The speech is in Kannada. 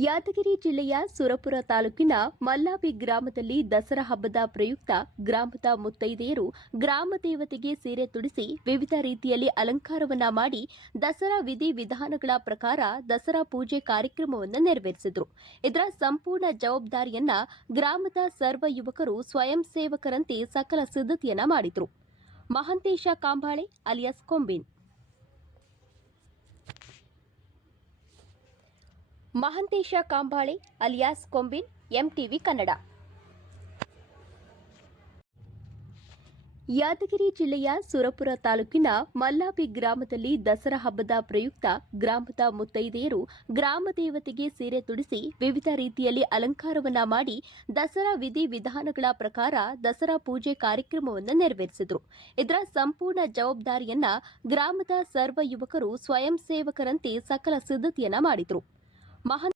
ಯಾದಗಿರಿ ಜಿಲ್ಲೆಯ ಸುರಪುರ ತಾಲೂಕಿನ ಮಲ್ಲಾಬಿ ಗ್ರಾಮದಲ್ಲಿ ದಸರಾ ಹಬ್ಬದ ಪ್ರಯುಕ್ತ ಗ್ರಾಮದ ಮುತ್ತೈದೆಯರು ಗ್ರಾಮ ದೇವತೆಗೆ ಸೀರೆ ತುಡಿಸಿ ವಿವಿಧ ರೀತಿಯಲ್ಲಿ ಅಲಂಕಾರವನ್ನ ಮಾಡಿ ದಸರಾ ವಿಧಿ ವಿಧಾನಗಳ ಪ್ರಕಾರ ದಸರಾ ಪೂಜೆ ಕಾರ್ಯಕ್ರಮವನ್ನು ನೆರವೇರಿಸಿದರು. ಇದರ ಸಂಪೂರ್ಣ ಜವಾಬ್ದಾರಿಯನ್ನ ಗ್ರಾಮದ ಸರ್ವ ಯುವಕರು ಸ್ವಯಂ ಸೇವಕರಂತೆ ಸಕಲ ಸಿದ್ಧತೆಯನ್ನ ಮಾಡಿದರು. Mahantesh Kambale, alias Kombin. Mahantesh Kambale alias Kombin, MTV Kannada. Yadgir ಜಿಲ್ಲೆಯ ಸುರಪುರ ತಾಲೂಕಿನ ಮಲ್ಲಾಬಿ ಗ್ರಾಮದಲ್ಲಿ ದಸರಾ ಹಬ್ಬದ ಪ್ರಯುಕ್ತ ಗ್ರಾಮದ ಮುತ್ತೈದೆಯರು ಗ್ರಾಮ ದೇವತೆಗೆ ಸೀರೆ ತುಡಿಸಿ ವಿವಿಧ ರೀತಿಯಲ್ಲಿ ಅಲಂಕಾರವನ್ನ ಮಾಡಿ ದಸರಾ ವಿಧಿ ವಿಧಾನಗಳ ಪ್ರಕಾರ ದಸರಾ ಪೂಜೆ ಕಾರ್ಯಕ್ರಮವನ್ನು ನೆರವೇರಿಸಿದರು. ಇದರ ಸಂಪೂರ್ಣ ಜವಾಬ್ದಾರಿಯನ್ನ ಗ್ರಾಮದ ಸರ್ವ ಯುವಕರು ಸ್ವಯಂ ಸೇವಕರಂತೆ ಸಕಲ ಸಿದ್ಧತೆಯನ್ನ ಮಾಡಿದರು. மகன்